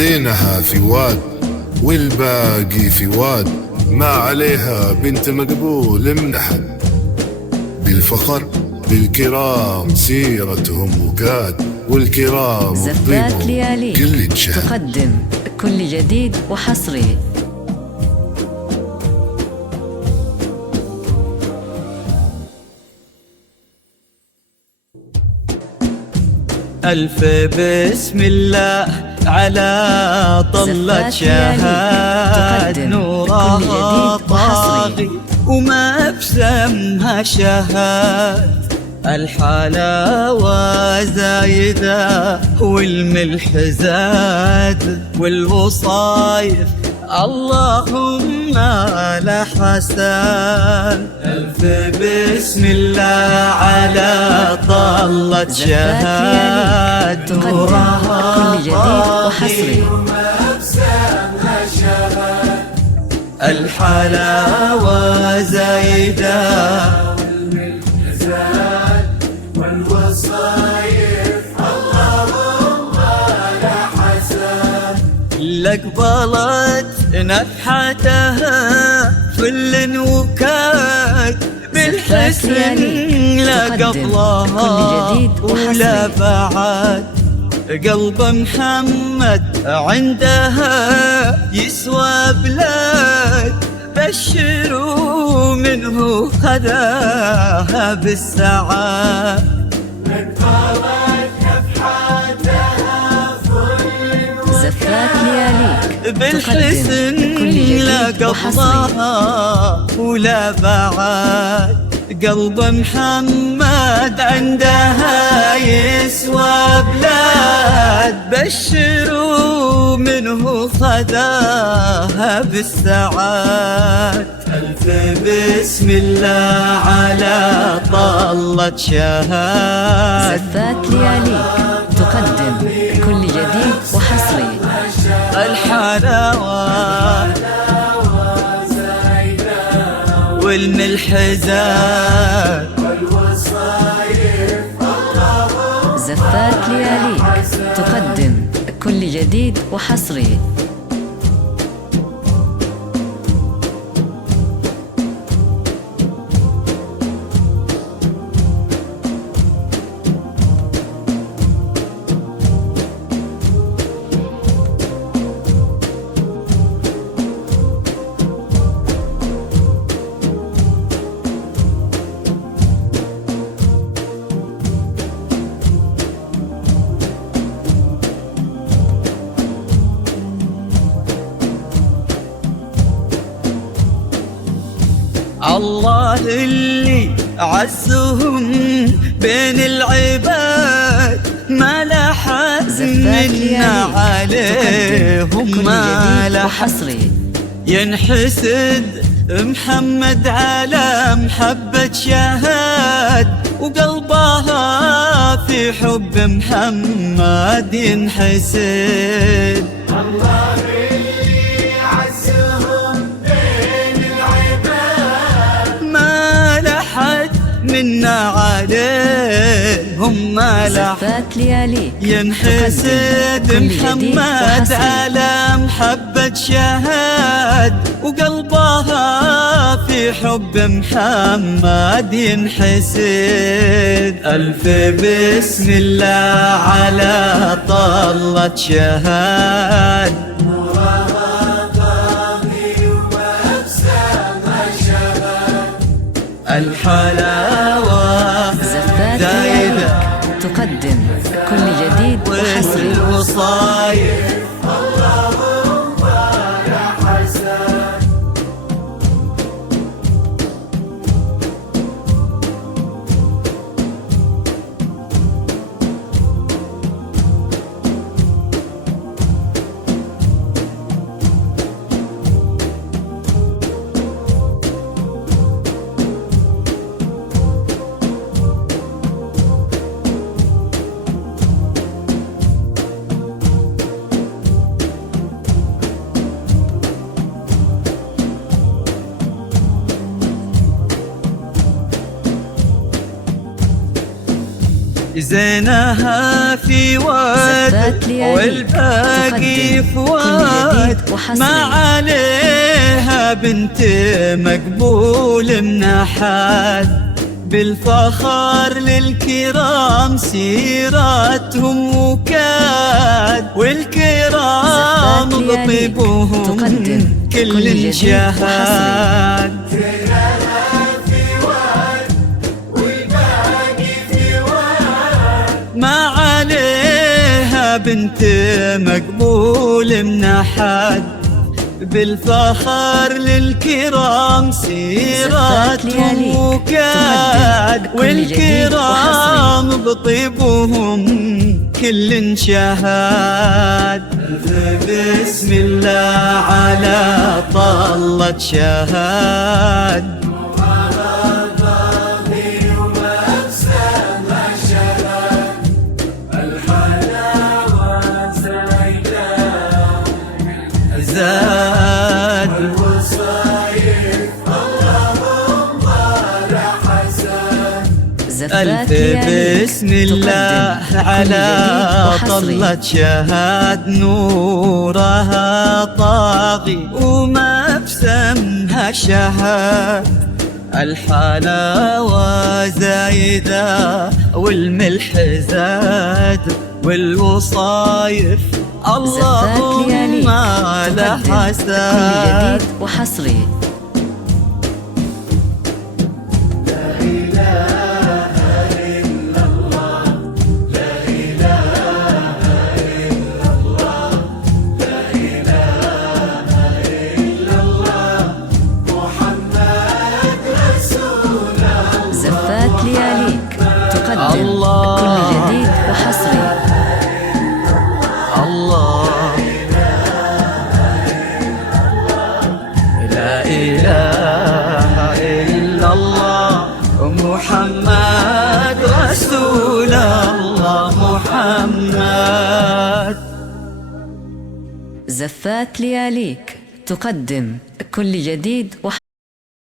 زينها في واد والباقي في واد، ما عليها بنت مقبول من أحد. بالفخر بالكرام سيرتهم وقاد، والكرام زفات ليالي كل شهر تقدم كل جديد وحصري. ألف بسم الله على طلة شهاد، نورها طاغي وما بسمها شهاد. الحلاوة زايدة والملح زاد، والوصايف اللهم لا حسن. ألف بسم الله على طلة شهاد، نورها كل جديد وحصري. الحلاوة زايدة والملح زاد، والوصايف اللهم لا حسن. لقبلت نفحتها فل وكاد، بالحسن لا قبلها ولا بعد. قلب محمد عندها يسوى بلاد، بشروا منه خذاها بالسعاد. زفات لياليك بالحسن لا قبلها ولا بعد. قلب محمد عندها يسوى بلاد، بشروا منه خذاها بالسعاد. ألف بسم الله على طلة شهاد. زفات لياليك تقدم كل جديد وحصري. الحلاوة والملح زاد، زفات لياليك تقدم كل جديد وحصري. الله اللي عزهم بين العباد، ما لحد منا عليهم ما لحد. ينحسد محمد على محبة شهاد، وقلبها في حب محمد ينحسد. الله اللي عزهم بين العباد، ما لحد منا عليهم ما لحد. زفات لياليك ينحسد محمد على محبة شهاد، وقلبها في حب محمد ينحسد. ألف بسم الله على طلة شهاد، نورها طاغي وما بسمها شهاد. الحلاوة زفات لياليك تقدم كل جديد وحصري. والوصايف اللهم لا حسن. زينها في واد زفات لياليك والباقي تقدم فواد، كل جديد وحصري. ما عليها بنت مقبول من أحد، بالفخر للكرام سيراتهم وكاد، والكرام بطيبهم كل شهاد. ما عليها بنت مقبول من أحد، بالفخر للكرام سيراتهم وكاد، والكرام بطيبهم كل شهاد. بسم الله على طلة شهاد، زاد ألف بسم الله على طلة شهاد، نورها طاغي وما بسمها شهاد، الحلاوة زايدة والملح زاد، والوصايف اللهم لا حسد. كل جديد وحصري. زفات لياليك تقدم كل جديد وحصري. الله لا إله إلا الله محمد رسول الله محمد. زفات لياليك تقدم كل جديد وحصري.